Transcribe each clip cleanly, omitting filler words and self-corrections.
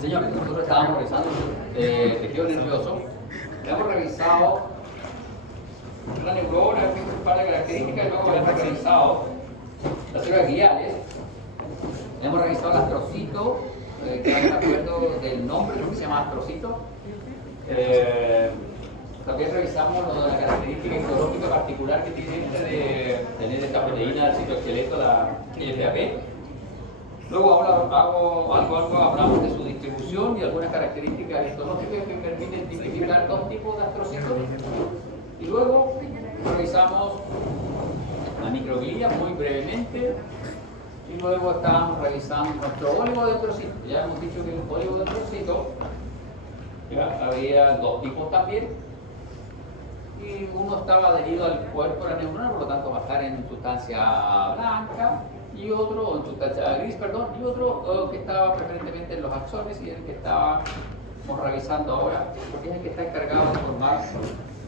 Señores, nosotros estábamos revisando tejido nervioso. Hemos revisado la neurona, un par de características, y luego hemos revisado las células gliales. Hemos revisado el astrocito, que no me acuerdo del nombre, creo que se llama astrocito. También revisamos lo de la característica histológica particular que tiene de tener esta proteína del citoesqueleto, la FAP. Luego hablamos de su distribución y algunas características histológicas que permiten identificar dos tipos de astrocitos. Y luego revisamos la microglia muy brevemente. Y luego estábamos revisando nuestro oligodendrocito. Ya hemos dicho que el oligodendrocito había dos tipos también. Y uno estaba adherido al cuerpo de la neurona, por lo tanto va a estar en sustancia blanca, y otro, en sustancia gris, perdón, y otro que estaba preferentemente en los axones y el que estábamos revisando ahora, porque es el que está encargado de formar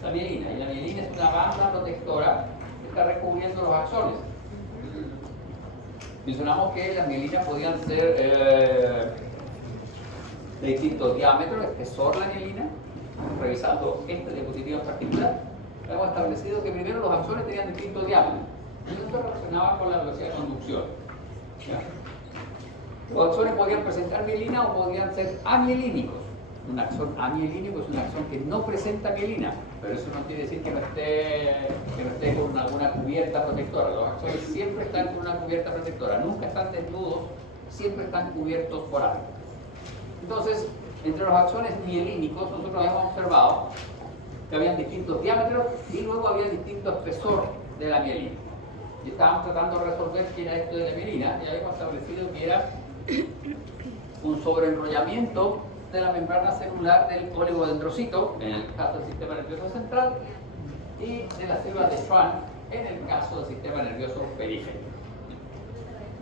la mielina. Y la mielina es una banda protectora que está recubriendo los axones. Mencionamos que las mielinas podían ser de distintos diámetros, espesor la mielina. Revisando esta diapositiva en particular, hemos establecido que primero los axones tenían distintos diámetros. Y esto relacionaba con la velocidad de conducción. ¿Ya? Los axones podían presentar mielina o podían ser amielínicos. Un axón amielínico es un axón que no presenta mielina, pero eso no quiere decir que no esté con alguna cubierta protectora. Los axones siempre están con una cubierta protectora, nunca están desnudos, siempre están cubiertos por algo. Entonces, entre los axones mielínicos nosotros habíamos observado que habían distintos diámetros y luego había distinto espesor de la mielina. Y estábamos tratando de resolver qué era esto de la mielina y habíamos establecido que era un sobreenrollamiento de la membrana celular del oligodendrocito, en el caso del sistema nervioso central, y de las células de Schwann, en el caso del sistema nervioso periférico.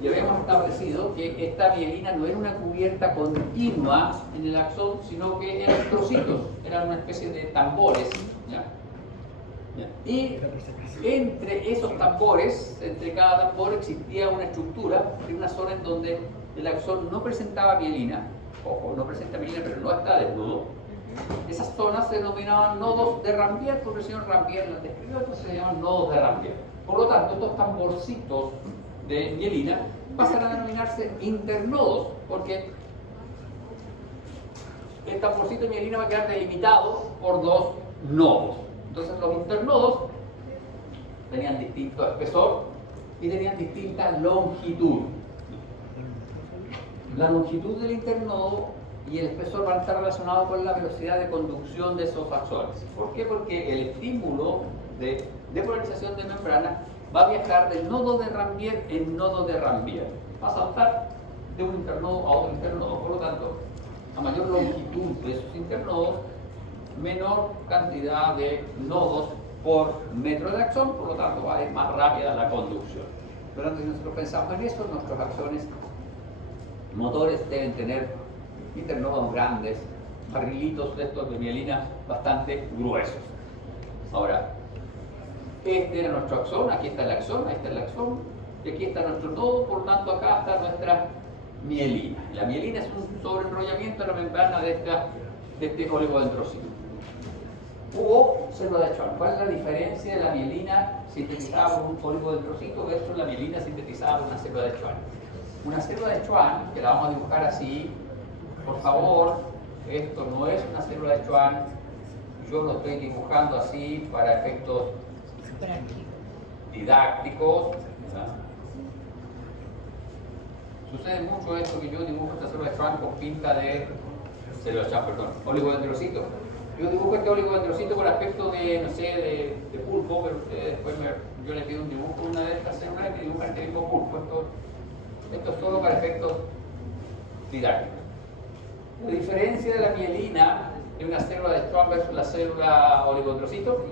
Y habíamos establecido que esta mielina no era una cubierta continua en el axón, sino que eran trocitos, eran una especie de tambores. ¿Ya? Y entre esos tambores, entre cada tambor existía una estructura, una zona en donde el axón no presentaba mielina, ojo, no presenta mielina, pero no está desnudo. Esas zonas se denominaban nodos de Rambier, porque el señor Rambier las describió, entonces se llaman nodos de Rambier. Por lo tanto, estos tamborcitos de mielina pasan a denominarse internodos, porque el tamborcito de mielina va a quedar delimitado por dos nodos. Entonces los internodos tenían distinto espesor y tenían distinta longitud. La longitud del internodo y el espesor van a estar relacionados con la velocidad de conducción de esos axones. ¿Por qué? Porque el estímulo de depolarización de membrana va a viajar del nodo de Rambier en nodo de Rambier. Va a saltar de un internodo a otro internodo. Por lo tanto, a mayor longitud de esos internodos, menor cantidad de nodos por metro de axón, por lo tanto va a ir más rápida la conducción. Por lo tanto, si nosotros pensamos en eso, nuestros axones motores deben tener internodos grandes, barrilitos de estos de mielina bastante gruesos. Ahora, este era nuestro axón, aquí está el axón, ahí está el axón, y aquí está nuestro nodo, por lo tanto acá está nuestra mielina. La mielina es un sobreenrollamiento de la membrana de este oligodendrocito. Hubo célula de Schwann. ¿Cuál es la diferencia de la mielina sintetizada por un oligodendrocito versus la mielina sintetizada por una célula de Schwann? Una célula de Schwann, que la vamos a dibujar así, por favor, esto no es una célula de Schwann, yo lo estoy dibujando así para efectos didácticos. ¿Verdad? Sucede mucho esto que yo dibujo esta célula de Schwann con pinta de célula de Schwann, perdón, oligodendrocito. Yo dibujo este oligodendrocito con aspecto de, no sé, de pulpo, pero ustedes después yo les pido un dibujo de una de estas células y me dibujan este mismo pulpo. Esto es todo para efectos didácticos. La diferencia de la mielina de una célula de Schwann versus la célula oligodendrocito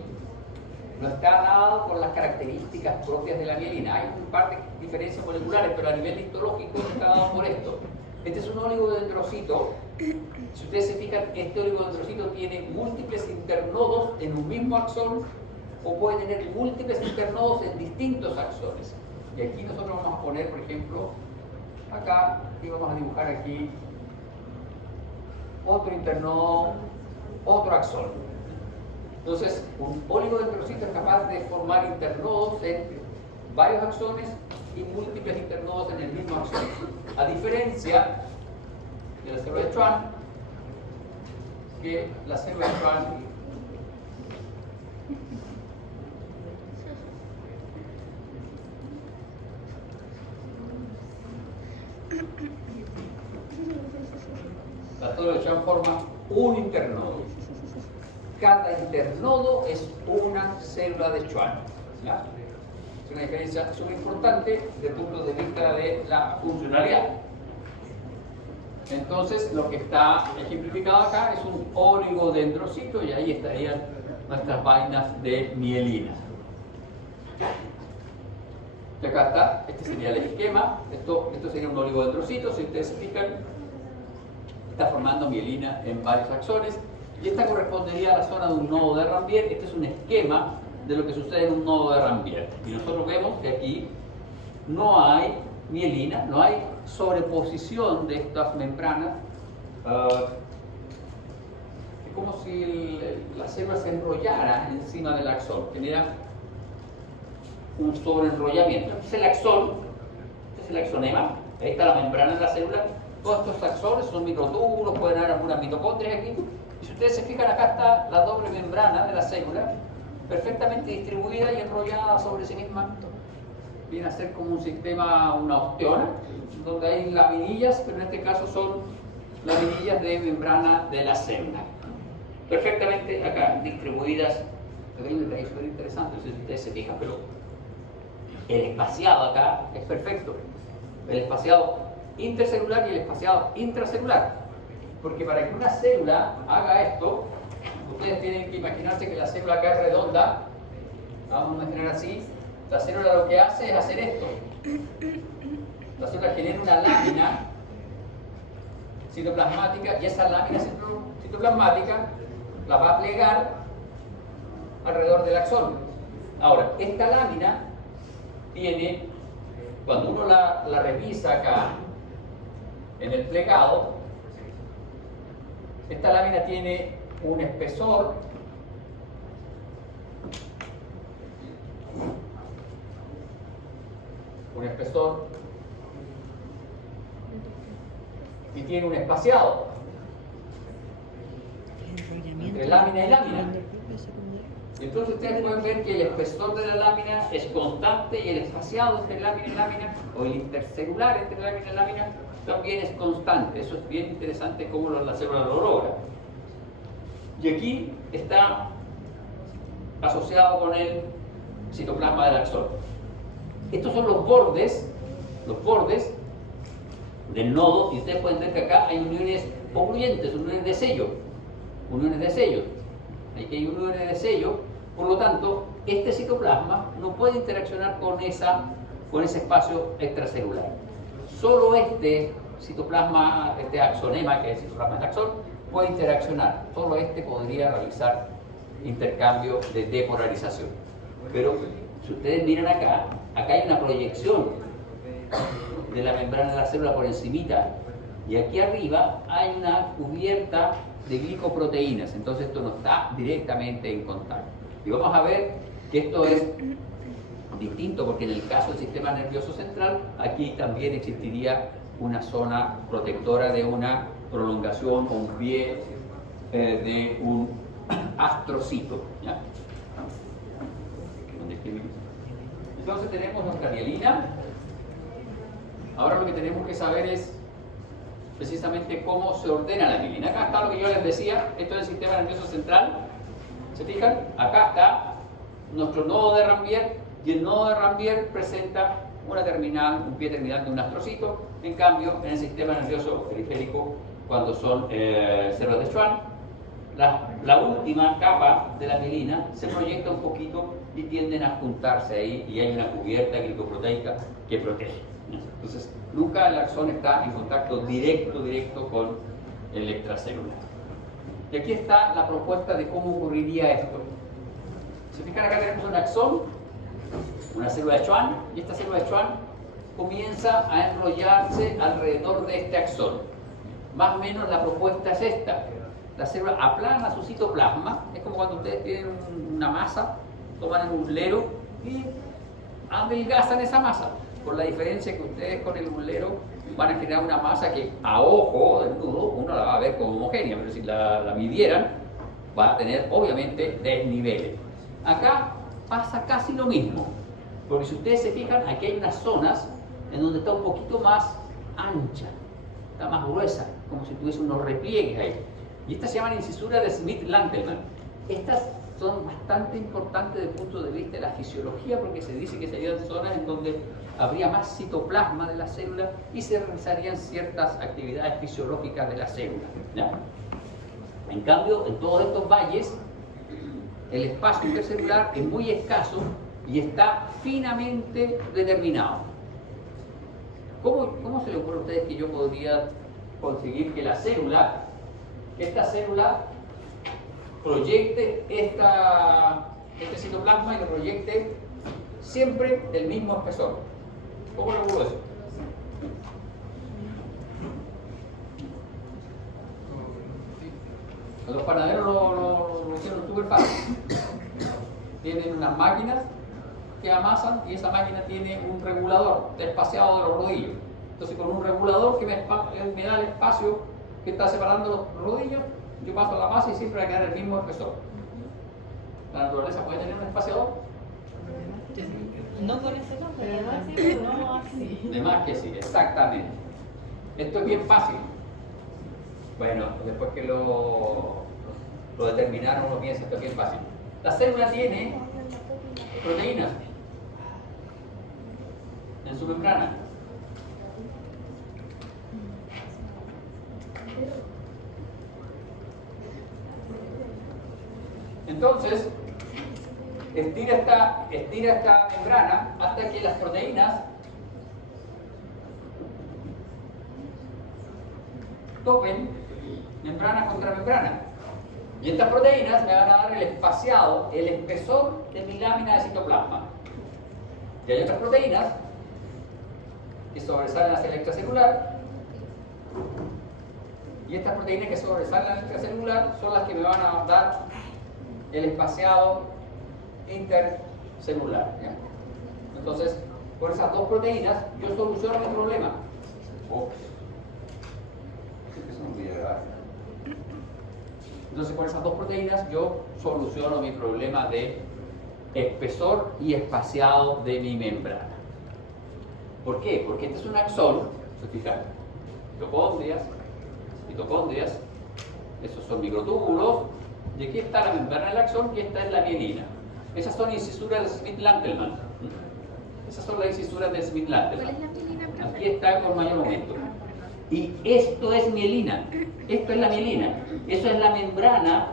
no está dado por las características propias de la mielina. Hay un par de diferencias moleculares, pero a nivel histológico no está dado por esto. Este es un oligodendrocito. Si ustedes se fijan, este oligodendrocito tiene múltiples internodos en un mismo axón o puede tener múltiples internodos en distintos axones. Y aquí nosotros vamos a poner, por ejemplo, acá, y vamos a dibujar aquí otro internodo, otro axón. Entonces, un oligodendrocito es capaz de formar internodos en varios axones y múltiples internodos en el mismo axón. A diferencia de la célula de Schwann, que la célula de Schwann forma un internodo. Cada internodo es una célula de Schwann. ¿Ya? Es una diferencia súper importante desde el punto de vista de la funcionalidad. Entonces, lo que está ejemplificado acá es un oligodendrocito y ahí estarían nuestras vainas de mielina. Y acá está, este sería el esquema. Esto sería un oligodendrocito, si ustedes se fijan, está formando mielina en varios axones. Y esta correspondería a la zona de un nodo de Rambier. Este es un esquema de lo que sucede en un nodo de Rambier. Y nosotros vemos que aquí no hay mielina, no hay sobreposición de estas membranas. Es como si la célula se enrollara encima del axón, genera un sobreenrollamiento. Este es el axón, este es el axonema, ahí está la membrana de la célula. Todos estos axones son microtúbulos, pueden haber algunas mitocondrias aquí. Y si ustedes se fijan, acá está la doble membrana de la célula, perfectamente distribuida y enrollada sobre sí misma. Viene a ser como un sistema, una osteona, donde hay laminillas, pero en este caso son laminillas de membrana de la célula. Perfectamente acá distribuidas. Hay un detalle súper interesante, no sé si ustedes se fijan, pero el espaciado acá es perfecto. El espaciado intercelular y el espaciado intracelular. Porque para que una célula haga esto, ustedes tienen que imaginarse que la célula acá es redonda. Vamos a imaginar así. La célula lo que hace es hacer esto. La célula genera una lámina citoplasmática y esa lámina citoplasmática la va a plegar alrededor del axón. Ahora, esta lámina tiene, cuando uno la revisa acá en el plegado, esta lámina tiene un espesor y tiene un espaciado entre lámina y lámina. Entonces ustedes pueden ver que el espesor de la lámina es constante y el espaciado entre lámina y lámina, o el intercelular entre lámina y lámina, también es constante. Eso es bien interesante cómo la célula lo logra. Y aquí está asociado con el citoplasma del axón. Estos son los bordes del nodo, y ustedes pueden ver que acá hay uniones concluyentes, uniones de sello. Aquí hay uniones de sello, por lo tanto, este citoplasma no puede interaccionar con ese espacio extracelular. Solo este citoplasma, este axonema, que es el citoplasma del axón, puede interaccionar. Solo este podría realizar intercambio de depolarización. Pero si ustedes miran acá hay una proyección de la membrana de la célula por encimita, y aquí arriba hay una cubierta de glicoproteínas, entonces esto no está directamente en contacto. Y vamos a ver que esto es distinto, porque en el caso del sistema nervioso central, aquí también existiría una zona protectora de una prolongación o un pie de un astrocito. ¿Ya? Entonces tenemos nuestra mielina. Ahora lo que tenemos que saber es precisamente cómo se ordena la mielina. Acá está lo que yo les decía, esto es el sistema nervioso central. ¿Se fijan? Acá está nuestro nodo de Rambier, y el nodo de Rambier presenta una terminal, un pie terminal de un astrocito. En cambio, en el sistema nervioso periférico, cuando son células de Schwann, la última capa de la mielina se proyecta un poquito y tienden a juntarse ahí, y hay una cubierta glicoproteica que protege. Entonces, nunca el axón está en contacto directo con el extracelular. Y aquí está la propuesta de cómo ocurriría esto. Si fijan, acá tenemos un axón, una célula de Schwann, y esta célula de Schwann comienza a enrollarse alrededor de este axón. más o menos la propuesta es esta. La célula aplana su citoplasma, es como cuando ustedes tienen una masa, toman el uslero y adelgazan esa masa, con la diferencia que ustedes con el uslero van a generar una masa que a ojo desnudo uno la va a ver como homogénea, pero si la midieran va a tener obviamente desniveles. Acá pasa casi lo mismo, porque si ustedes se fijan, aquí hay unas zonas en donde está un poquito más ancha, está más gruesa, como si tuviese unos repliegues ahí. Y estas se llaman incisuras de Smith-Lantelmann. Estas son bastante importantes desde el punto de vista de la fisiología, porque se dice que serían zonas en donde habría más citoplasma de la célula y se realizarían ciertas actividades fisiológicas de la célula, ¿ya? En cambio, en todos estos valles, el espacio intercelular es muy escaso y está finamente determinado. ¿Cómo se le ocurre a ustedes que yo podría conseguir que esta célula proyecte este citoplasma y lo proyecte siempre del mismo espesor? ¿Cómo logro eso? Los panaderos lo hicieron súper fácil. Tienen unas máquinas que amasan y esa máquina tiene un regulador de espaciado de los rodillos. Entonces, con un regulador que me da el espacio que está separando los rodillos, yo paso la masa y siempre va a quedar el mismo espesor. ¿La naturaleza puede tener un espaciador? No con ese nombre, no así. De más que sí, exactamente. Esto es bien fácil. Bueno, después que lo determinaron, uno piensa esto es bien fácil. La célula tiene proteínas en su membrana. Entonces, estira esta membrana hasta que las proteínas topen membrana contra membrana. Y estas proteínas me van a dar el espaciado, el espesor de mi lámina de citoplasma. Y hay otras proteínas que sobresalen hacia el extracelular. Y estas proteínas que sobresalen al extracelular son las que me van a dar el espaciado intercelular, ¿ya? Entonces, con esas dos proteínas yo soluciono mi problema. Entonces, con esas dos proteínas yo soluciono mi problema de espesor y espaciado de mi membrana. ¿Por qué? Porque este es un axón, ¿se fijan? Mitocondrias, esos son microtúbulos, y aquí está la membrana del axón y esta es la mielina. Esas son incisuras de Smith-Lantelmann. Esas son las incisuras de Smith-Lantelmann. ¿Cuál es la mielina, profe? Aquí está con mayor momento. Y esto es mielina. Esto es la mielina. Eso es la membrana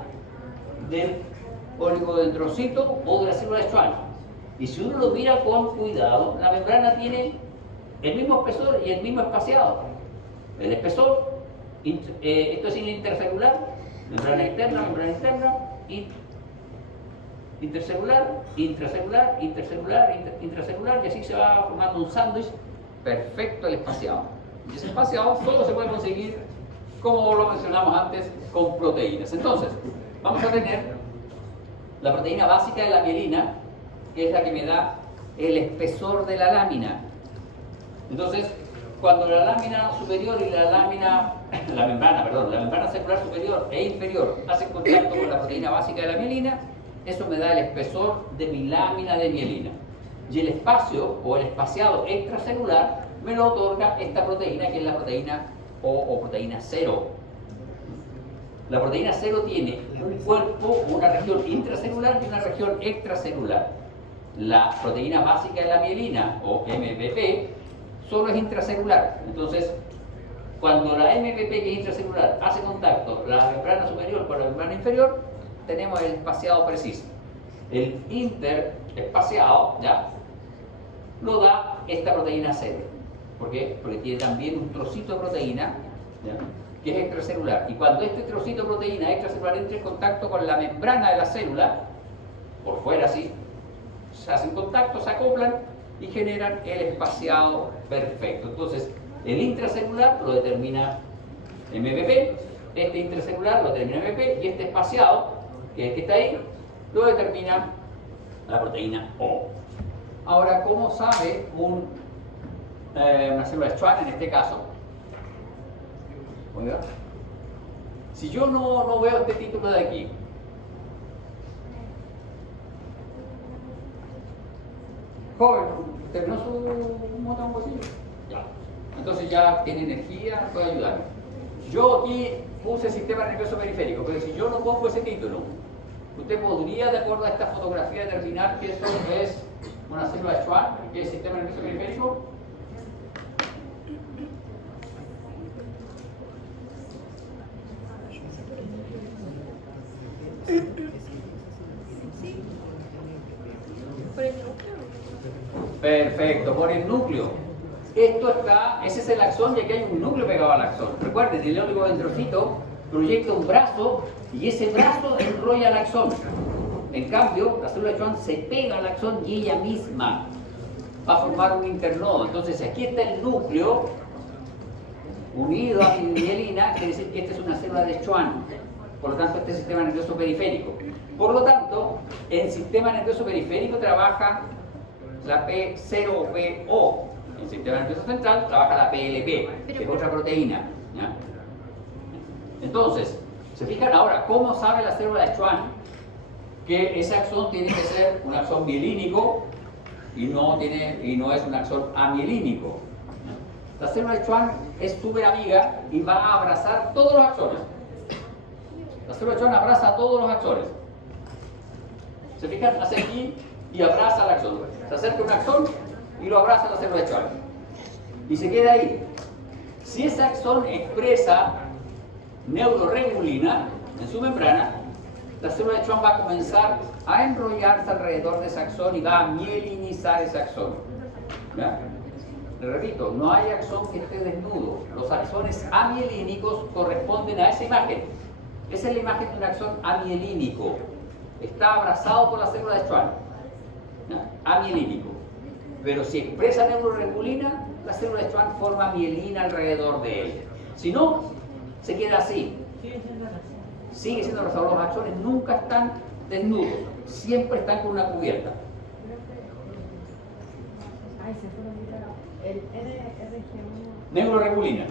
del oligodendrocito o de la célula de Schwann. Y si uno lo mira con cuidado, la membrana tiene el mismo espesor y el mismo espaciado. El espesor, esto es intercelular, membrana interna, intercelular, intracelular, intracelular, y así se va formando un sándwich perfecto el espaciado. Y ese espaciado solo se puede conseguir, como lo mencionamos antes, con proteínas. Entonces, vamos a tener la proteína básica de la mielina, que es la que me da el espesor de la lámina. Entonces, cuando la lámina superior y la membrana celular superior e inferior hacen contacto con la proteína básica de la mielina, eso me da el espesor de mi lámina de mielina. Y el espacio o el espaciado extracelular me lo otorga esta proteína, que es la proteína o proteína 0. La proteína 0 tiene un cuerpo, una región intracelular y una región extracelular. La proteína básica de la mielina, o MBP, solo es intracelular. Entonces, cuando la MBP, que es intracelular, hace contacto la membrana superior con la membrana inferior, tenemos el espaciado preciso. El interespaciado, ya, lo da esta proteína 0. ¿Por qué? Porque tiene también un trocito de proteína, ¿ya?, que es extracelular. Y cuando este trocito de proteína extracelular entra en contacto con la membrana de la célula, por fuera así, se hacen contacto, se acoplan y generan el espaciado perfecto. Entonces, el intracelular lo determina MVP, este intracelular lo determina MVP y este espaciado, que es el que está ahí, lo determina la proteína O. Ahora, ¿cómo sabe una célula de Schwann en este caso? Oiga, si yo no veo este título de aquí, joven, ¿terminó su motomposible? Ya. Entonces ya tiene energía, puede ayudarme. Yo aquí puse sistema nervioso periférico, pero si yo no pongo ese título, ¿usted podría, de acuerdo a esta fotografía, determinar que eso es una célula de Schwann, que es sistema nervioso periférico? Por el núcleo. Perfecto, por el núcleo. Ese es el axón y aquí hay un núcleo pegado al axón. Recuerden, el oligodendrocito proyecta un brazo y ese brazo enrolla el axón. En cambio, la célula de Schwann se pega al axón y ella misma va a formar un internodo. Entonces, aquí está el núcleo unido a mi mielina, quiere decir que esta es una célula de Schwann. Por lo tanto, este es el sistema nervioso periférico. Por lo tanto, en sistema nervioso periférico trabaja la P0PO. En el sistema nervioso central trabaja la PLP, que es otra proteína. ¿Ya? Entonces, se fijan ahora, ¿cómo sabe la célula de Schwann que ese axón tiene que ser un axón mielínico y no es un axón amielínico? La célula de Schwann es súper amiga y va a abrazar todos los axones. La célula de Schwann abraza todos los axones. Se fijan, hace aquí y abraza el axón. Se acerca un axón y lo abraza la célula de Schwann. Y se queda ahí. Si ese axón expresa neuroregulina en su membrana, la célula de Schwann va a comenzar a enrollarse alrededor de ese axón y va a mielinizar ese axón. ¿Ya? Le repito, no hay axón que esté desnudo. Los axones amielínicos corresponden a esa imagen. Esa es la imagen de un axón amielínico. Está abrazado por la célula de Schwann. ¿Ya? Amielínico. Pero si expresa neuroregulina, la célula de Schwann forma mielina alrededor de él. Si no, se queda así. Sigue siendo abrazador. Los axones nunca están desnudos. Siempre están con una cubierta. Ay, se fue el NRG1. Neuroregulina.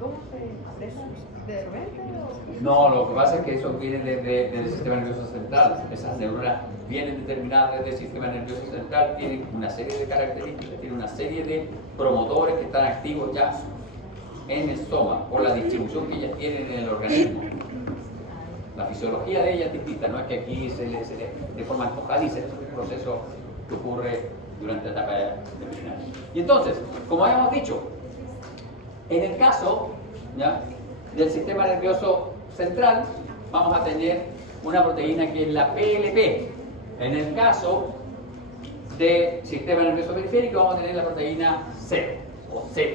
¿Cómo se expresa? ¿De repente o...? No, lo que pasa es que eso viene del sistema nervioso central. Esas neuronas vienen determinadas desde el sistema nervioso central, tienen una serie de características, tienen una serie de promotores que están activos ya en el soma, por la distribución que ellas tienen en el organismo. La fisiología de ellas es distinta, no es que aquí se le de forma antojadiza, es un proceso que ocurre durante la etapa de embrionaria. Y entonces, como habíamos dicho, en el caso ¿ya? del sistema nervioso central, vamos a tener una proteína que es la PLP. En el caso del sistema nervioso periférico, vamos a tener la proteína C o Z.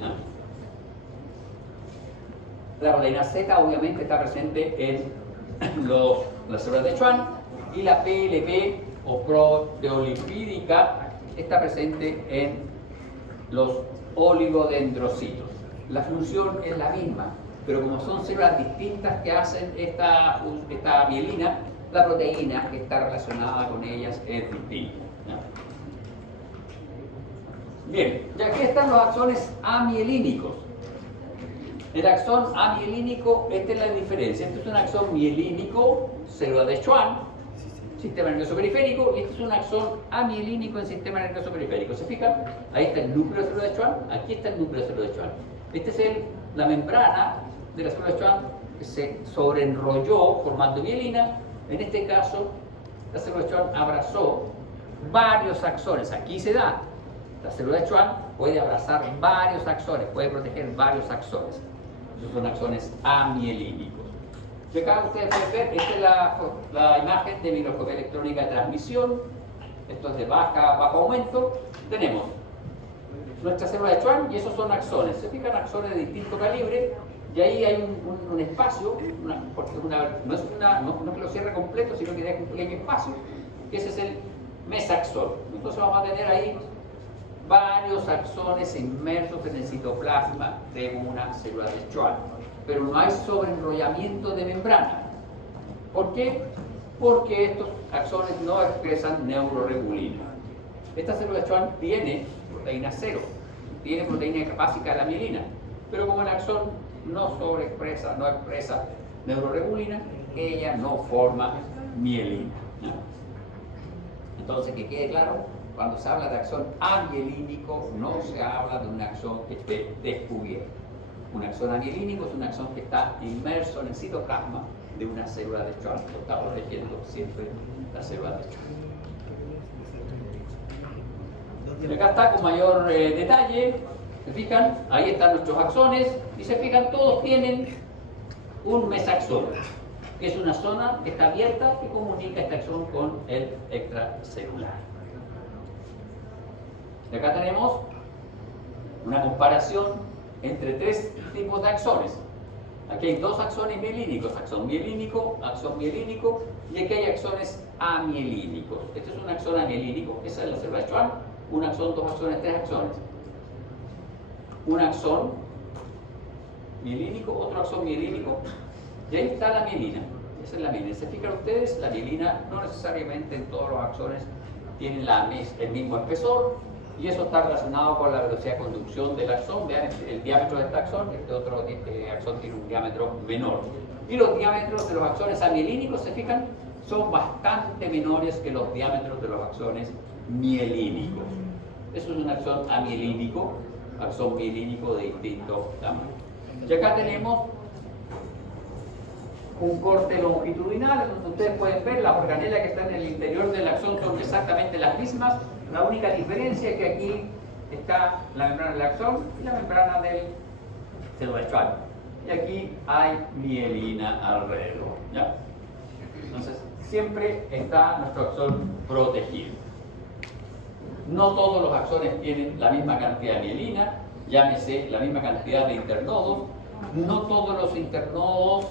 ¿Ya? La proteína Z obviamente está presente en las células de Schwann y la PLP o proteolipídica está presente en los oligodendrocitos. La función es la misma, pero como son células distintas que hacen esta mielina, la proteína que está relacionada con ellas es distinta. ¿Ya? Bien, y aquí están los axones amielínicos. El axón amielínico, esta es la diferencia. Este es un axón mielínico, célula de Schwann, sistema nervioso periférico, y este es un axón amielínico en sistema nervioso periférico. ¿Se fijan? Ahí está el núcleo de célula de Schwann, aquí está el núcleo de célula de Schwann. Esta es la membrana de la célula de Schwann que se sobreenrolló formando mielina. En este caso, la célula de Schwann abrazó varios axones. Aquí se da. La célula de Schwann puede abrazar varios axones, puede proteger varios axones. Esos son axones amielínicos. Y acá ustedes pueden ver, esta es la imagen de microscopía electrónica de transmisión. Esto es de bajo aumento. Tenemos nuestra célula de Schwann y esos son axones. Se fijan, axones de distinto calibre y ahí hay un espacio, porque no es que lo cierre completo, sino que deja un pequeño espacio, que ese es el mesaxón. Entonces vamos a tener ahí varios axones inmersos en el citoplasma de una célula de Schwann, pero no hay sobreenrollamiento de membrana. ¿Por qué? Porque estos axones no expresan neuroregulina. Esta célula de Schwann tiene proteína 0, tiene proteína básica de la mielina, pero como el axón no expresa neuroregulina, ella no forma mielina, ¿no? Entonces, que quede claro, cuando se habla de axón amielínico, no se habla de un axón que esté descubierto. Un axón amielínico es un axón que está inmerso en el citoplasma de una célula de Schwann. Estamos leyendo siempre la célula de Schwann. Y acá está con mayor detalle. ¿Se fijan? Ahí están nuestros axones. Y se fijan, todos tienen un mesaxón, que es una zona que está abierta que comunica este axón con el extracelular. Y acá tenemos una comparación entre tres tipos de axones. Aquí hay dos axones mielínicos, axón mielínico, y aquí hay axones amielínicos. Este es un axón amielínico, esa es la célula de Schwann, un axón, dos axones, tres axones. Un axón mielínico, otro axón mielínico, y ahí está la mielina. Esa es la mielina. ¿Se fijan ustedes? La mielina no necesariamente en todos los axones tienen el mismo espesor, y eso está relacionado con la velocidad de conducción del axón. Vean el diámetro de este axón, este otro axón tiene un diámetro menor. Y los diámetros de los axones amielínicos, ¿se fijan? Son bastante menores que los diámetros de los axones mielínicos. Eso es un axón amielínico, axón mielínico de distinto tamaño. Y acá tenemos un corte longitudinal, donde ustedes pueden ver las organelas que están en el interior del axón son exactamente las mismas. La única diferencia es que aquí está la membrana del axón y la membrana del célula de Schwann. Y aquí hay mielina alrededor, ¿ya? Entonces, siempre está nuestro axón protegido. No todos los axones tienen la misma cantidad de mielina, llámese la misma cantidad de internodos. No todos los internodos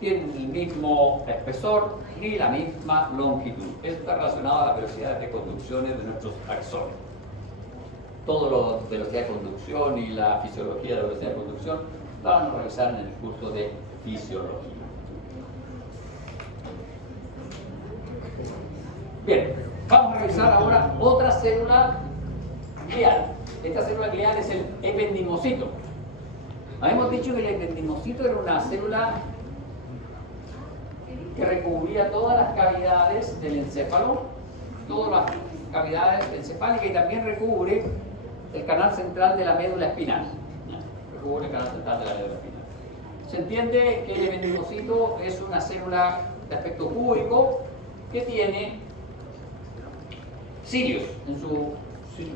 tienen el mismo espesor ni la misma longitud. Esto está relacionado a la velocidad de conducciones de nuestros axones. Todo lo de velocidad de conducción y la fisiología de la velocidad de conducción lo van a revisar en el curso de fisiología. Bien, vamos a revisar ahora otra célula glial. Esta célula glial es el ependimocito. Habíamos dicho que el ependimocito era una célula que recubría todas las cavidades del encéfalo, todas las cavidades encefálicas, y también recubre el canal central de la médula espinal. Recubre el canal central de la médula espinal. Se entiende que el ependimocito es una célula de aspecto cúbico que tiene cilios en su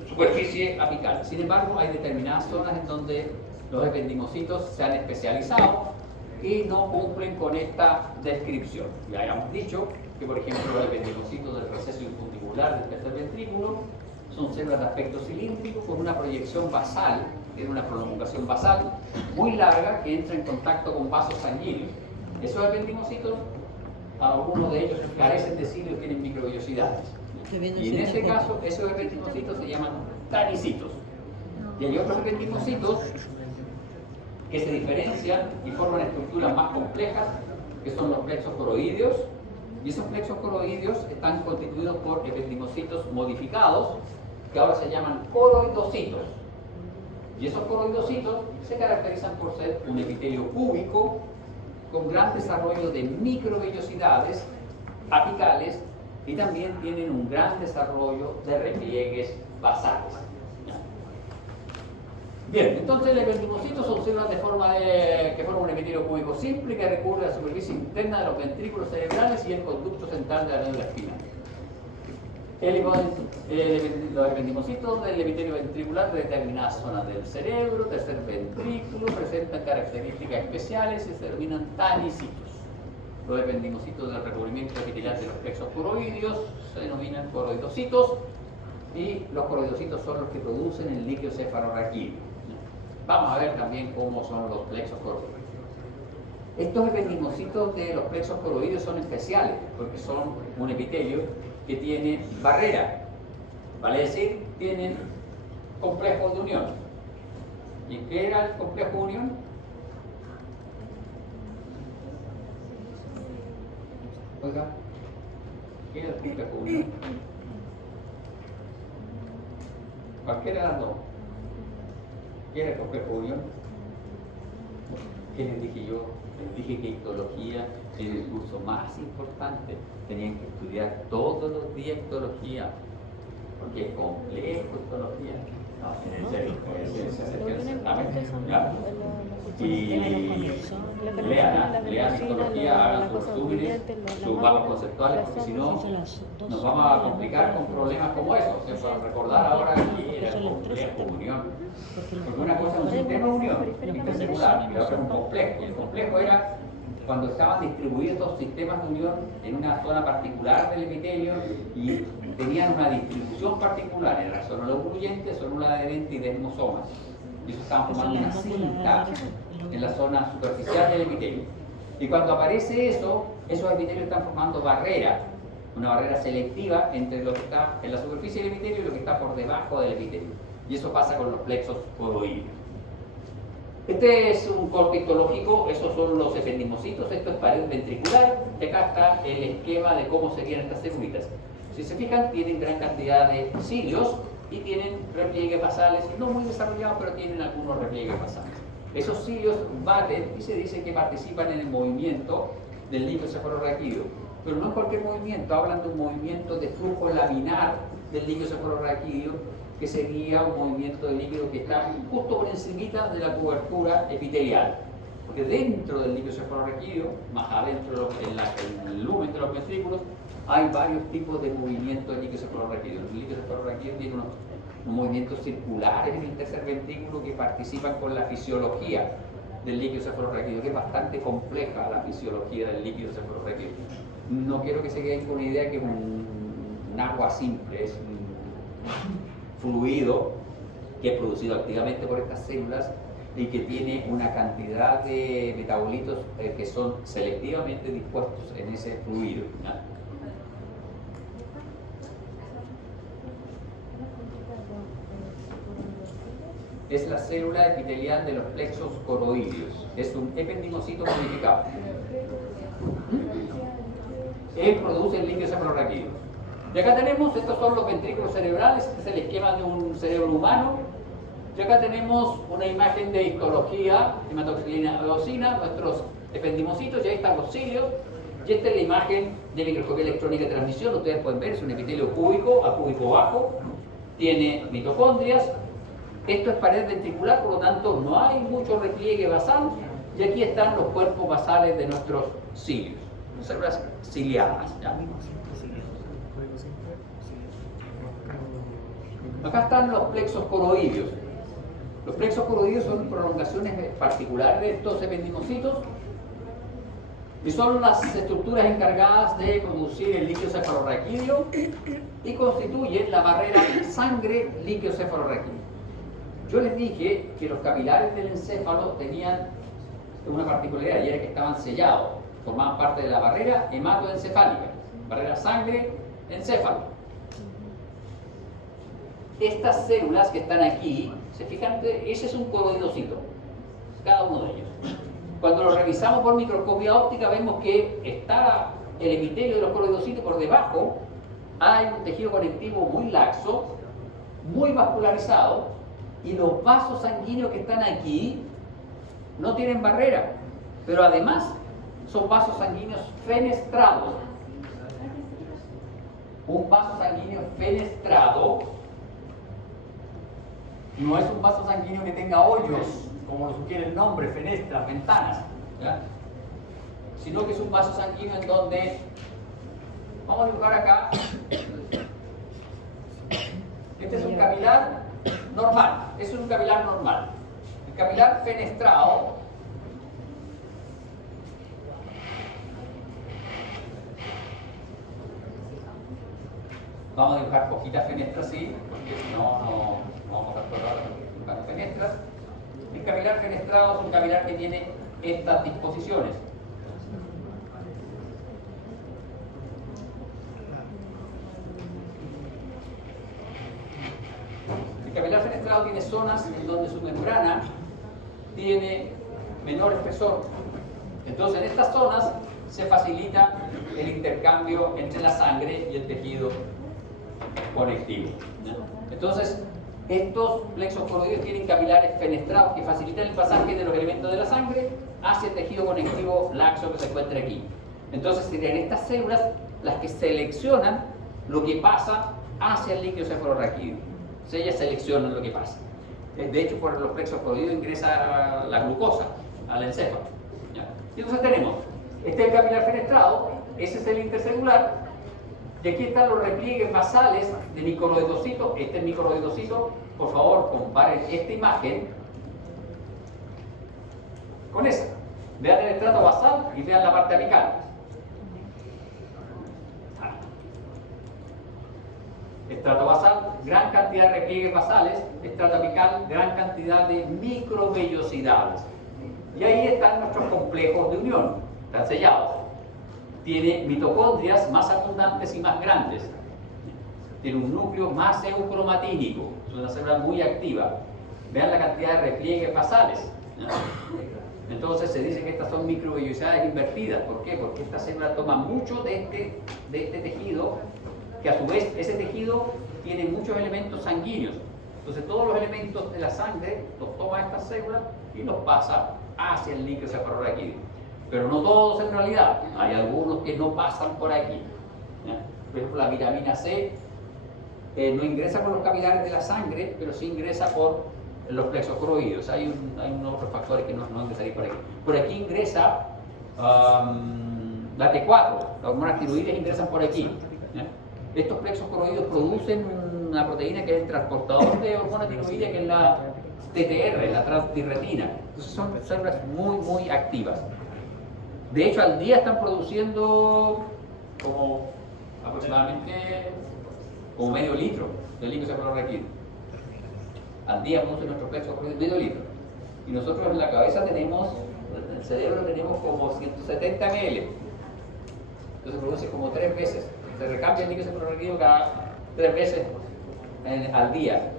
superficie apical. Sin embargo, hay determinadas zonas en donde los ependimocitos se han especializado y no cumplen con esta descripción. Ya habíamos dicho que, por ejemplo, los ependimocitos del receso infundibular del tercer ventrículo son células de aspecto cilíndrico con una proyección basal, tiene una prolongación basal muy larga que entra en contacto con vasos sanguíneos. Esos ependimocitos, algunos de ellos carecen de cilios, tienen microvellosidades. Y en este caso, esos ependimocitos se llaman tanicitos. Y hay otros ependimocitos que se diferencian y forman estructuras más complejas, que son los plexos coroideos, y esos plexos coroideos están constituidos por ependimocitos modificados, que ahora se llaman coroidocitos. Y esos coroidocitos se caracterizan por ser un epitelio cúbico, con gran desarrollo de microvellosidades apicales, y también tienen un gran desarrollo de repliegues basales. Bien, entonces el ependimocito son células que forman un epitelio cúbico simple que recurre a la superficie interna de los ventrículos cerebrales y el conducto central de la médula espinal. Los ependimocitos del epitelio ventricular de determinadas zonas del cerebro, tercer ventrículo, presentan características especiales y se denominan tanicitos. Los ependimocitos del recubrimiento epitelial de los plexos coroideos se denominan coroidocitos, y los coroidocitos son los que producen el líquido cefalorraquídeo. Vamos a ver también cómo son los plexos coroideos. Estos ependimocitos de los plexos coroideos son especiales porque son un epitelio que tiene barrera, vale decir, tienen complejo de unión. ¿Y qué era el complejo de unión? Oiga, ¿qué era el complejo de unión? Cualquiera de las dos. ¿Qué era el complejo de unión? ¿Qué les dije yo? Les dije que histología era el curso más importante. Tenían que estudiar todos los días histología, porque es complejo histología. No, en serio, se acerca el certamen, ¿ya? Y lean histología, hagan sus resúmenes, sus mapas conceptuales, porque si no, nos vamos a complicar con problemas como esos. O sea, para recordar ahora que era el complejo de unión. Porque una cosa es un sistema de unión intercelular y la otra es un complejo. Y el complejo era cuando estaban distribuidos estos sistemas de unión en una zona particular del epitelio y tenían una distribución particular en la zona lobuluyente, zona adherente y desmosomas. Y eso estaban formando una cinta en la zona superficial del epitelio. Y cuando aparece eso, esos epitelios están formando barrera, una barrera selectiva entre lo que está en la superficie del epitelio y lo que está por debajo del epitelio. Y eso pasa con los plexos coroideos. Este es un corte histológico, esos son los ependimocitos, esto es pared ventricular, y acá está el esquema de cómo serían estas celulitas. Si se fijan, tienen gran cantidad de cilios y tienen repliegues basales, no muy desarrollados, pero tienen algunos repliegues basales. Esos cilios baten y se dice que participan en el movimiento del líquido cefalorraquídeo, pero no en cualquier movimiento, hablan de un movimiento de flujo laminar del líquido cefalorraquídeo, que sería un movimiento de líquido que está justo por encima de la cobertura epitelial. Porque dentro del líquido cefalorraquídeo, más adentro en el lumen de los ventrículos, hay varios tipos de movimientos del líquido cefalorraquídeo. El líquido cefalorraquídeo tiene unos movimientos circulares en el tercer ventrículo que participan con la fisiología del líquido cefalorraquídeo, que es bastante compleja la fisiología del líquido cefalorraquídeo. No quiero que se queden con la idea que es un agua simple, es un fluido que es producido activamente por estas células y que tiene una cantidad de metabolitos que son selectivamente dispuestos en ese fluido, ¿no? Es la célula epitelial de los plexos coroideos, es un ependimocito modificado. Él produce el líquido cefalorraquídeo. Y acá tenemos, estos son los ventrículos cerebrales, este es el esquema de un cerebro humano. Y acá tenemos una imagen de histología, hematoxilina eosina, nuestros ependimocitos, y ahí están los cilios. Y esta es la imagen de microscopía electrónica de transmisión, ustedes pueden ver, es un epitelio cúbico, acúbico bajo, tiene mitocondrias. Esto es pared ventricular, por lo tanto no hay mucho repliegue basal. Y aquí están los cuerpos basales de nuestros cilios, células ciliadas, ¿ya? Acá están los plexos coroideos. Los plexos coroideos son prolongaciones particulares de estos ependimocitos y son las estructuras encargadas de conducir el líquido cefalorraquídeo y constituyen la barrera sangre-líquido cefalorraquídeo. Yo les dije que los capilares del encéfalo tenían una particularidad y era que estaban sellados, formaban parte de la barrera hematoencefálica, barrera sangre-encéfalo. Estas células que están aquí, se fijan, ese es un coroidocito, cada uno de ellos. Cuando lo revisamos por microscopía óptica vemos que está el epitelio de los coroidocitos por debajo, hay un tejido conectivo muy laxo, muy vascularizado, y los vasos sanguíneos que están aquí no tienen barrera, pero además son vasos sanguíneos fenestrados. Un vaso sanguíneo fenestrado no es un vaso sanguíneo que tenga hoyos, como lo sugiere el nombre, fenestras, ventanas, ¿ya? Sino que es un vaso sanguíneo en donde, vamos a dibujar acá, este es un capilar normal, es un capilar normal. El capilar fenestrado vamos a dibujar poquitas fenestras, sí, porque si no, no vamos a recordar dibujando fenestras. El capilar fenestrado es un capilar que tiene estas disposiciones. El capilar fenestrado fenestrado tiene zonas en donde su membrana tiene menor espesor. Entonces, en estas zonas se facilita el intercambio entre la sangre y el tejido conectivo, ¿no? Entonces, estos plexos coroides tienen capilares fenestrados que facilitan el pasaje de los elementos de la sangre hacia el tejido conectivo laxo que se encuentra aquí. Entonces, serían estas células las que seleccionan lo que pasa hacia el líquido cefalorraquídeo. O sea, ellas seleccionan lo que pasa. De hecho, por los plexos coroides ingresa la glucosa al encéfalo, ¿ya? Y entonces tenemos, este es el capilar fenestrado, ese es el intercelular, y aquí están los repliegues basales de microrodocitos. Este es microrodocito. Por favor, comparen esta imagen con esa. Vean el estrato basal y vean la parte apical. Estrato basal, gran cantidad de repliegues basales. Estrato apical, gran cantidad de microvellosidades. Y ahí están nuestros complejos de unión. Están sellados. Tiene mitocondrias más abundantes y más grandes. Tiene un núcleo más eucromatínico. Es una célula muy activa. Vean la cantidad de repliegues basales, ¿no? Entonces se dice que estas son microvellosidades invertidas. ¿Por qué? Porque esta célula toma mucho de este tejido, que a su vez ese tejido tiene muchos elementos sanguíneos. Entonces todos los elementos de la sangre los toma esta célula y los pasa hacia el líquido cefalorraquídeo. Pero no todos en realidad. Hay algunos que no pasan por aquí, ¿ya? Por ejemplo, la vitamina C no ingresa por los capilares de la sangre, pero sí ingresa por los plexos coroides. Hay unos otros factores que no ingresarían por aquí. Por aquí ingresa la T4, las hormonas tiroides ingresan por aquí, ¿ya? Estos plexos coroides producen una proteína que es el transportador de hormona tiroidea, que es la TTR, la transtirretina. Entonces son células muy, muy activas. De hecho, al día están produciendo como aproximadamente como medio litro de líquido cefalorraquídeo. Al día producen nuestros plexos coroides medio litro. Y nosotros en la cabeza tenemos, en el cerebro tenemos como 170 ml. Entonces produce como 3 veces. Se recambia el líquido cefalorraquídeo cada 3 veces al día.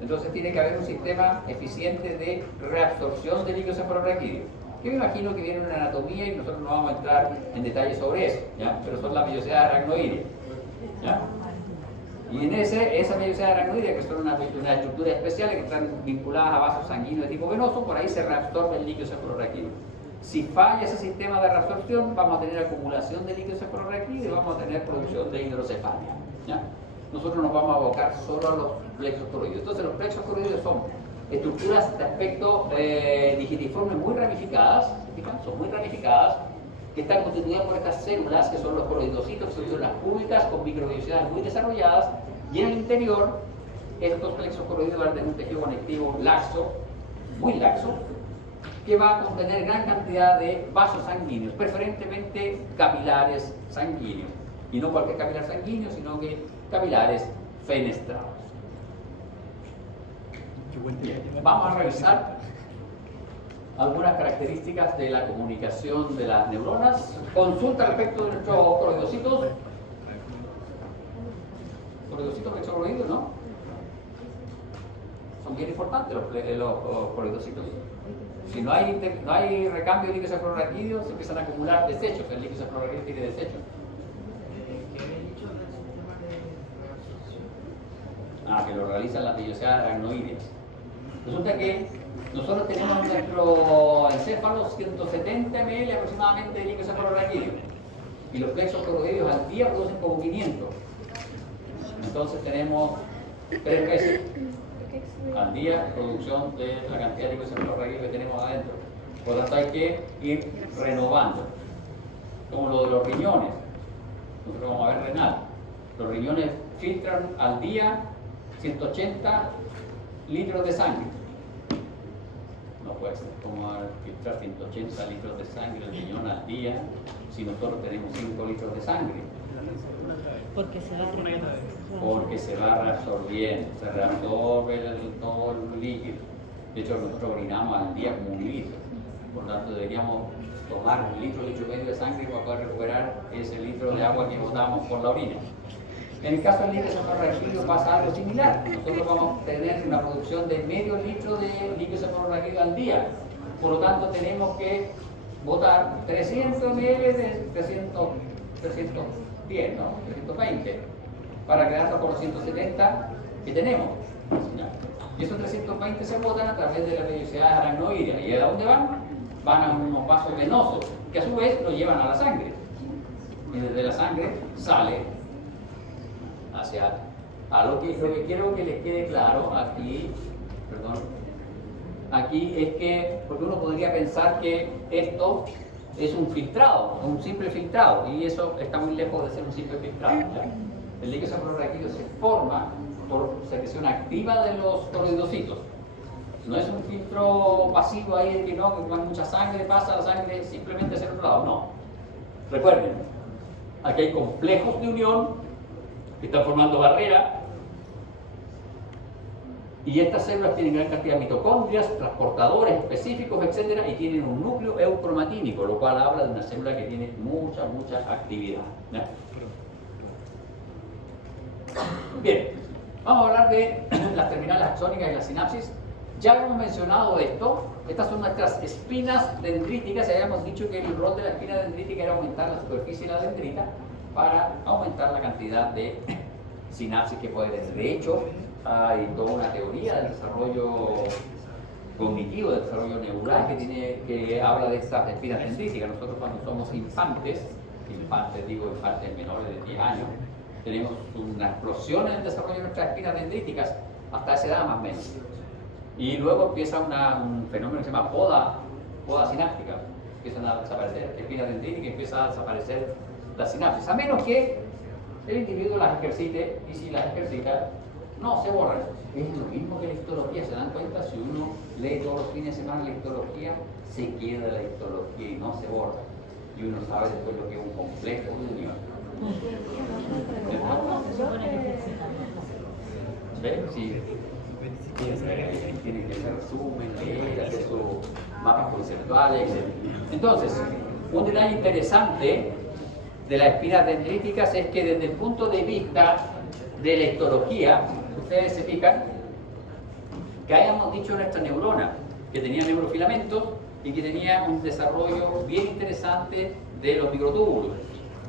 Entonces tiene que haber un sistema eficiente de reabsorción del líquido cefalorraquídeo. Que me imagino que viene una anatomía y nosotros no vamos a entrar en detalle sobre eso, ¿ya? Pero son las vellosidades aracnoides, ¿ya? Y en esa vellosidad aracnoide, que son unas estructuras especiales que están vinculadas a vasos sanguíneos de tipo venoso, por ahí se reabsorbe el líquido cefalorraquídeo. Si falla ese sistema de reabsorción, vamos a tener acumulación de líquido cefalorraquídeo y vamos a tener producción de hidrocefalia, ¿ya? Nosotros nos vamos a abocar solo a los plexos coroides. Entonces los plexos coroides son estructuras de aspecto digitiforme muy ramificadas, son muy ramificadas, que están constituidas por estas células que son los coroidocitos, que son células cúbicas con microvellosidades muy desarrolladas, y en el interior estos plexos coroides van a tener un tejido conectivo laxo, muy laxo, que va a contener gran cantidad de vasos sanguíneos, preferentemente capilares sanguíneos, y no cualquier capilar sanguíneo, sino que capilares fenestrados. Bien, vamos a revisar algunas características de la comunicación de las neuronas. Consulta respecto de nuestros coroidocitos. Coroidocitos plexocoroides, ¿no? Son bien importantes los coroidocitos. Si no hay recambio de líquido cefalorraquídeo, se empiezan a acumular desechos. El líquido cefalorraquídeo tiene desechos. Que lo realizan las vellosidades aracnoideas. Resulta que nosotros tenemos en nuestro encéfalo 170 ml aproximadamente de líquido cefalorraquídeo, y los plexos coroideos al día producen como 500. Entonces tenemos 3 veces al día producción de la cantidad de líquido cefalorraquídeo que tenemos adentro. Por lo tanto hay que ir renovando, como lo de los riñones. Nosotros vamos a ver renal. Los riñones filtran al día 180 litros de sangre. No puede ser como filtrar 180 litros de sangre el riñón al día si nosotros tenemos 5 litros de sangre. Porque se va Porque se va reabsorbiendo, se reabsorbe todo el líquido. De hecho, nosotros orinamos al día como 1 litro. Por lo tanto, deberíamos tomar 1 litro y medio de sangre para poder recuperar ese litro de agua que botamos por la orina. En el caso del líquido cefalorraquídeo pasa algo similar. Nosotros vamos a tener una producción de medio litro de líquido cefalorraquídeo al día. Por lo tanto, tenemos que botar 300 ml de 310, ¿no? 320, para quedarnos con los 170 que tenemos. Y esos 320 se botan a través de la vellosidad aracnoidea. ¿Y a dónde van? Van a unos vasos venosos, que a su vez lo llevan a la sangre. Y desde la sangre sale hacia lo que quiero que les quede claro aquí, aquí es que, porque uno podría pensar que esto es un filtrado, un simple filtrado, y eso está muy lejos de ser un simple filtrado, ¿ya? El líquido cefalorraquídeo se forma por secreción activa de los coloidocitos. No es un filtro pasivo ahí de que no, que con mucha sangre pasa la sangre simplemente hacia el otro lado, no. Recuerden, aquí hay complejos de unión que están formando barrera, y estas células tienen gran cantidad de mitocondrias, transportadores específicos, etc. Y tienen un núcleo eucromatínico, lo cual habla de una célula que tiene mucha actividad, ¿ya? Bien, vamos a hablar de las terminales axónicas y la sinapsis. Ya hemos mencionado esto. Estas son nuestras espinas dendríticas, y habíamos dicho que el rol de la espina dendrítica era aumentar la superficie de la dendrita para aumentar la cantidad de sinapsis que puede tener. De hecho, hay toda una teoría del desarrollo cognitivo, del desarrollo neural que habla de estas espinas dendríticas. Nosotros cuando somos infantes menores de 10 años, tenemos una explosión en el desarrollo de nuestras espinas dendríticas hasta esa edad más o menos. Y luego empieza un fenómeno que se llama poda sináptica. Empiezan a desaparecer espinas dendríticas y empieza a desaparecer la sinapsis, a menos que el individuo las ejercite, y si las ejercita, no se borran. Es lo mismo que la histología, ¿se dan cuenta? Si uno lee todos los fines de semana la histología, se queda la histología y no se borra. Y uno sabe después lo que es un complejo de unión. ¿Ves? Sí. Tienen que hacer resumen, leer, hacer sus mapas conceptuales, etc. Entonces, un detalle interesante de las espinas dendríticas es que desde el punto de vista de la histología, ustedes se fijan que hayamos dicho nuestra neurona que tenía neurofilamentos y que tenía un desarrollo bien interesante de los microtúbulos.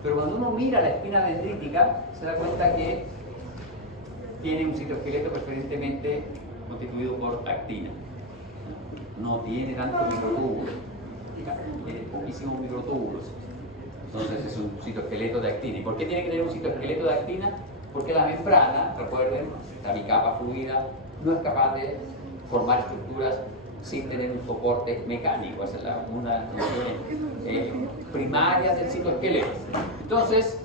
Pero cuando uno mira la espina dendrítica, se da cuenta que tiene un citoesqueleto preferentemente constituido por actina. No tiene tantos microtúbulos, tiene poquísimos microtúbulos. Entonces es un citoesqueleto de actina. ¿Y por qué tiene que tener un citoesqueleto de actina? Porque la membrana, recuerden, la bicapa fluida, no es capaz de formar estructuras sin tener un soporte mecánico. Esa es una de las funciones primarias del citoesqueleto. Entonces,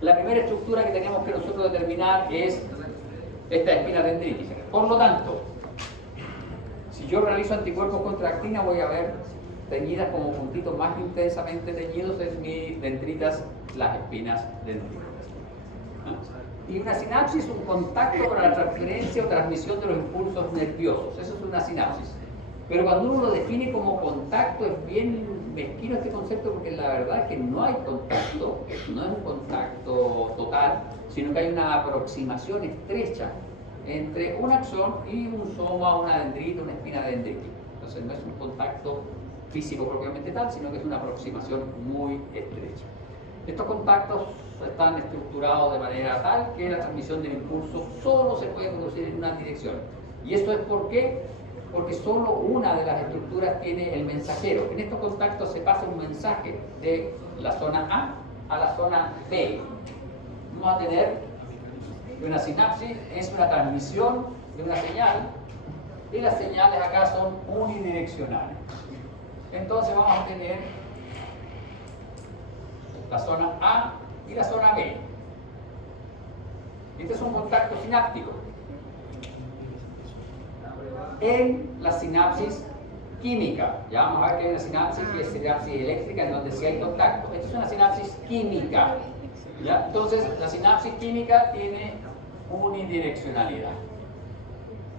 la primera estructura que tenemos que nosotros determinar es esta espina dendrítica. Por lo tanto, si yo realizo anticuerpos contra actina, voy a ver teñidas como puntitos más intensamente teñidos en mis dendritas, las espinas dendríticas. Y una sinapsis es un contacto para la transferencia o transmisión de los impulsos nerviosos. Eso es una sinapsis. Pero cuando uno lo define como contacto, es bien mezquino este concepto, porque la verdad es que no hay contacto, no es un contacto total, sino que hay una aproximación estrecha entre un axón y un soma, una dendrita, una espina dendrítica. Entonces no es un contacto físico propiamente tal, sino que es una aproximación muy estrecha. Estos contactos están estructurados de manera tal que la transmisión del impulso solo se puede producir en una dirección. ¿Y esto es por qué? Porque solo una de las estructuras tiene el mensajero. En estos contactos se pasa un mensaje de la zona A a la zona B. Vamos a tener una sinapsis, es una transmisión de una señal, y las señales acá son unidireccionales. Entonces vamos a tener la zona A y la zona B. Este es un contacto sináptico. En la sinapsis química, ya vamos a ver que hay una sinapsis que es sinapsis eléctrica, en donde sí hay contacto. Esta es una sinapsis química, ¿ya? Entonces la sinapsis química tiene unidireccionalidad,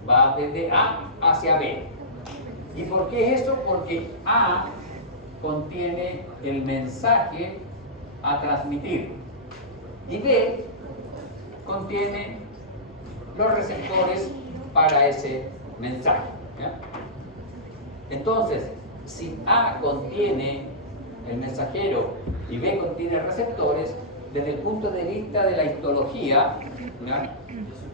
va desde A hacia B. ¿Y por qué es eso? Porque A contiene el mensaje a transmitir y B contiene los receptores para ese mensaje. ¿Ya? Entonces, si A contiene el mensajero y B contiene receptores, desde el punto de vista de la histología, ¿ya?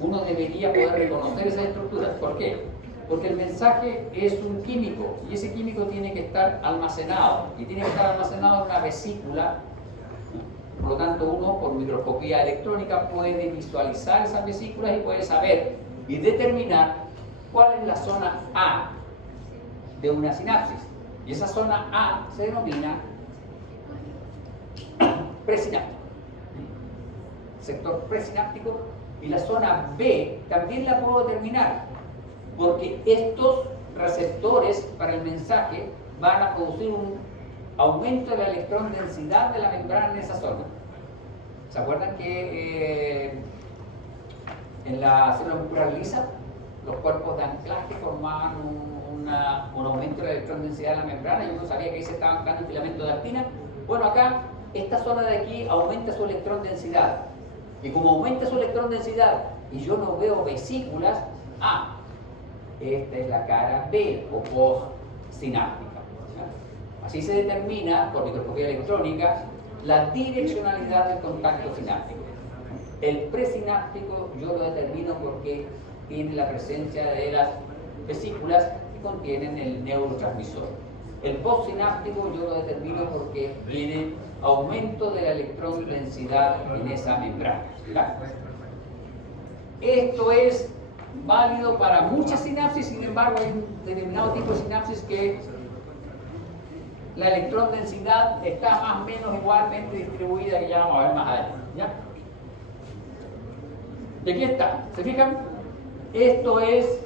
Uno debería poder reconocer esas estructuras. ¿Por qué? Porque el mensaje es un químico y ese químico tiene que estar almacenado y tiene que estar almacenado en una vesícula. Por lo tanto, uno por microscopía electrónica puede visualizar esas vesículas y puede saber y determinar cuál es la zona A de una sinapsis. Y esa zona A se denomina presináptico, sector presináptico, y la zona B también la puedo determinar porque estos receptores para el mensaje van a producir un aumento de la electrón densidad de la membrana en esa zona. ¿Se acuerdan que en la célula muscular lisa los cuerpos de anclaje formaban un aumento de la electrón densidad de la membrana y uno sabía que ahí se estaba anclando el filamento de actina? Bueno, acá esta zona de aquí aumenta su electrón densidad y como aumenta su electrón densidad y yo no veo vesículas, esta es la cara B o postsináptica. Así se determina por microscopía electrónica la direccionalidad del contacto sináptico. El presináptico yo lo determino porque tiene la presencia de las vesículas que contienen el neurotransmisor. El postsináptico yo lo determino porque tiene aumento de la electrón densidad en esa membrana. ¿Verdad? Esto es válido para muchas sinapsis, sin embargo hay un determinado tipo de sinapsis que la electrón densidad está más o menos igualmente distribuida, que ya vamos a ver más adelante. ¿Ya? Y aquí está, ¿se fijan? Esto es...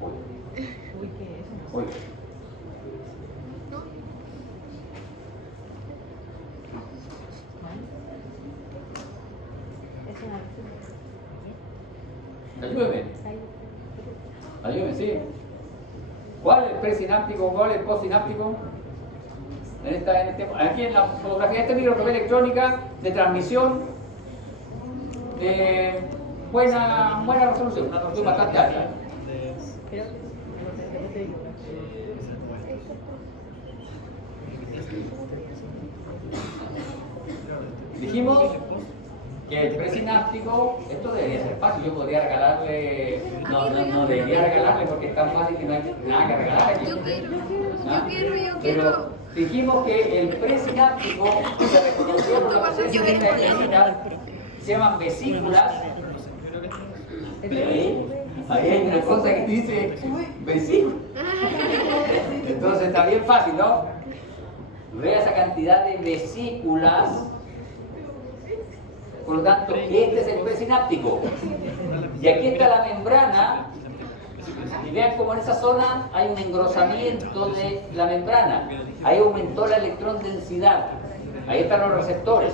Uy, ¿qué es eso? Uy. Es una Ayúdeme. Ayúdeme, sí. ¿Cuál es el presináptico? ¿Cuál es el postsináptico? Aquí en la fotografía de esta microscopía electrónica de transmisión de buena resolución, una resolución bastante alta. Dijimos que el presináptico, esto debería ser fácil, yo podría regalarle, no debería regalarle porque es tan fácil que no hay nada que regalar aquí. Yo quiero. Pero dijimos que el presináptico se reconoció por la presencia de esta etiqueta, se llaman vesículas. Ahí hay una cosa que dice vesícula. Entonces está bien fácil, ¿no? Vea esa cantidad de vesículas. Por lo tanto, este es el presináptico. Y aquí está la membrana. Y vean cómo en esa zona hay un engrosamiento de la membrana. Ahí aumentó la electrón densidad. Ahí están los receptores.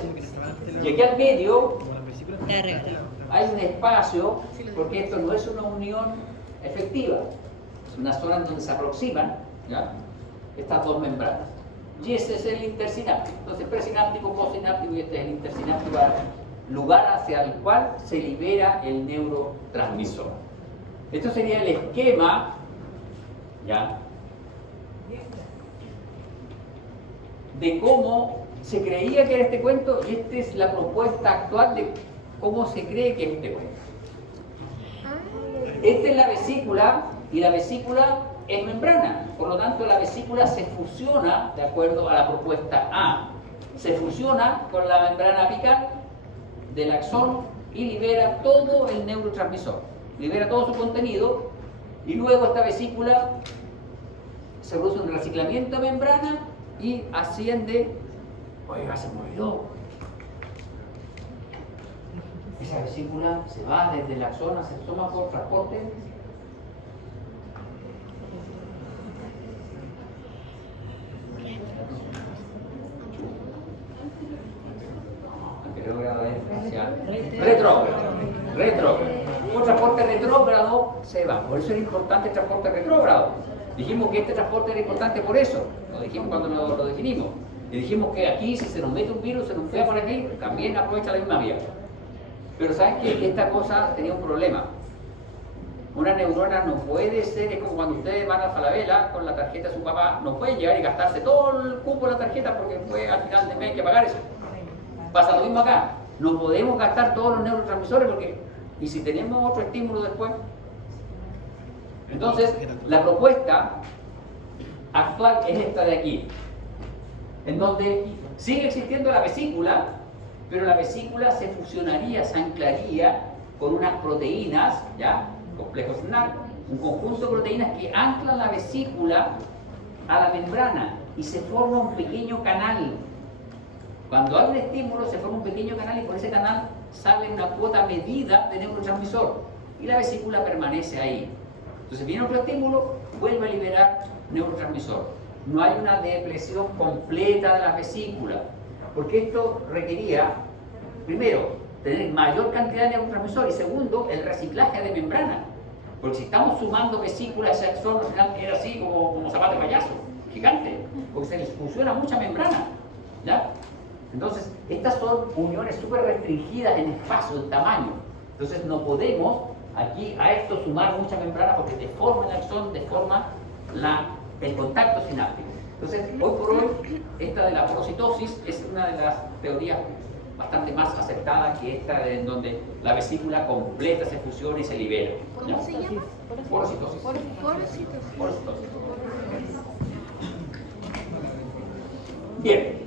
Y aquí al medio hay un espacio, porque esto no es una unión efectiva. Es una zona en donde se aproximan, ¿ya?, estas dos membranas. Y ese es el intersináptico. Entonces, presináptico, postsináptico, y este es el intersináptico, lugar hacia el cual se libera el neurotransmisor. Esto sería el esquema, ¿ya?, de cómo se creía que era este cuento, y esta es la propuesta actual de cómo se cree que es este cuento. Esta es la vesícula, y la vesícula es membrana, por lo tanto la vesícula se fusiona, de acuerdo a la propuesta A, se fusiona con la membrana apical del axón y libera todo el neurotransmisor, libera todo su contenido, y luego esta vesícula se produce un reciclamiento de membrana y asciende. Oiga, se me olvidó. Esa vesícula se va desde el axón hacia el soma por transporte. Retrógrado es hacia retrógrado. Un transporte retrógrado se va. Por eso es importante el transporte retrógrado. Dijimos que este transporte era importante por eso. Lo dijimos cuando lo definimos. Y dijimos que aquí, si se nos mete un virus, se nos pega por aquí, también aprovecha la misma vía. Pero ¿saben qué? Esta cosa tenía un problema. Una neurona no puede ser, es como cuando ustedes van a Falabella con la tarjeta de su papá, no pueden llegar y gastarse todo el cupo de la tarjeta porque después al final del mes hay que pagar eso. Pasa lo mismo acá. No podemos gastar todos los neurotransmisores porque, ¿y si tenemos otro estímulo después? Entonces, la propuesta actual es esta de aquí, en donde sigue existiendo la vesícula, pero la vesícula se fusionaría, se anclaría con unas proteínas, ¿ya? Complejo SNAP, un conjunto de proteínas que anclan la vesícula a la membrana y se forma un pequeño canal. Cuando hay un estímulo se forma un pequeño canal y por ese canal sale una cuota medida de neurotransmisor y la vesícula permanece ahí. Entonces viene otro estímulo, vuelve a liberar neurotransmisor. No hay una depresión completa de la vesícula, porque esto requería, primero, tener mayor cantidad de neurotransmisor y segundo, el reciclaje de membrana. Porque si estamos sumando vesículas, ese axón al final queda así como zapato de payaso, gigante, porque se les fusiona mucha membrana, ¿ya? Entonces, estas son uniones súper restringidas en espacio, en tamaño. Entonces no podemos aquí a esto sumar mucha membrana porque deforma el axón, deforma el contacto sináptico. Entonces, hoy por hoy, esta de la porocitosis es una de las teorías bastante más aceptada que esta en donde la vesícula completa se fusiona y se libera. ¿Ya? ¿Cómo se llama? Porocitosis. Porocitosis. Porocitosis. Bien.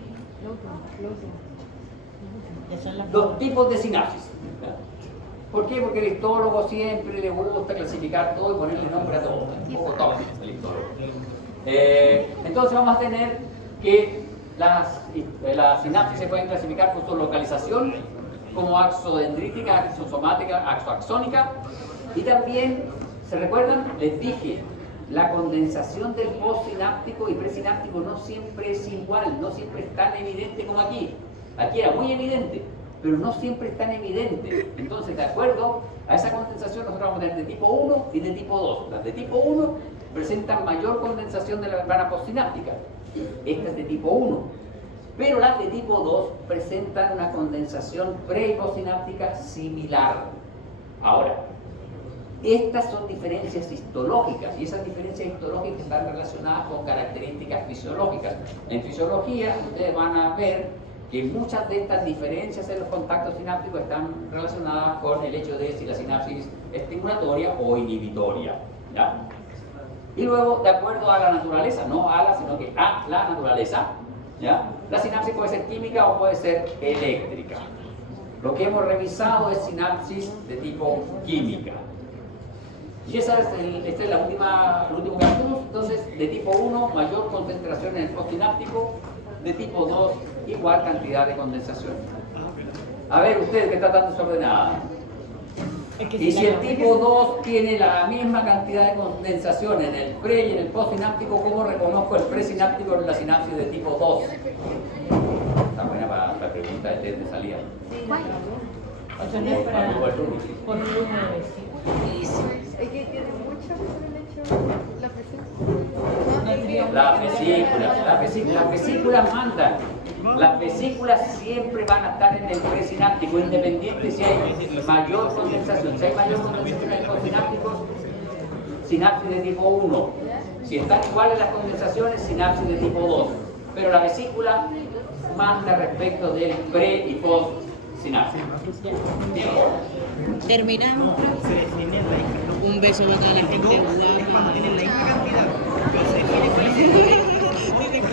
Los tipos de sinapsis. ¿Ya? ¿Por qué? Porque el histólogo siempre le gusta clasificar todo y ponerle nombre a todo. Un poco tóxico el histólogo. Entonces vamos a tener que las sinapsis se pueden clasificar por su localización como axodendrítica, axosomática, axoaxónica y también, ¿se recuerdan? Les dije, la condensación del postsináptico y presináptico no siempre es igual, no siempre es tan evidente como aquí. Aquí era muy evidente, pero no siempre es tan evidente. Entonces, de acuerdo a esa condensación, nosotros vamos a tener de tipo 1 y de tipo 2. Las de tipo 1 presentan mayor condensación de la membrana postsináptica. Esta es de tipo 1. Pero las de tipo 2 presentan una condensación pre- y postsináptica similar. Ahora, estas son diferencias histológicas y esas diferencias histológicas están relacionadas con características fisiológicas. En fisiología, ustedes van a ver que muchas de estas diferencias en los contactos sinápticos están relacionadas con el hecho de si la sinapsis es estimulatoria o inhibitoria, ¿ya? Y luego, de acuerdo a la naturaleza, no a la, sino que a la naturaleza, ¿ya? La sinapsis puede ser química o puede ser eléctrica. Lo que hemos revisado es sinapsis de tipo química. Y esa es este es el último capítulo. Entonces, de tipo 1, mayor concentración en el postsináptico. De tipo 2, igual cantidad de condensación. A ver, usted que está tan desordenada. Y si el tipo 2 tiene la misma cantidad de condensación en el pre y en el postsináptico, ¿cómo reconozco el presináptico en la sinapsis de tipo 2? Está buena para la pregunta de test de salida. O sea, no es para por un número de vesículas. Es que tiene mucho el hecho la presión. Las vesículas mandan. Las vesículas siempre van a estar en el presináptico, independiente si hay mayor condensación. Si hay mayor condensación en el postsináptico, sinapsis de tipo 1. Si están iguales las condensaciones, sinapsis de tipo 2. Pero la vesícula manda respecto del pre y post sinapsis. Bien. Terminamos. Un beso a toda la gente guapa.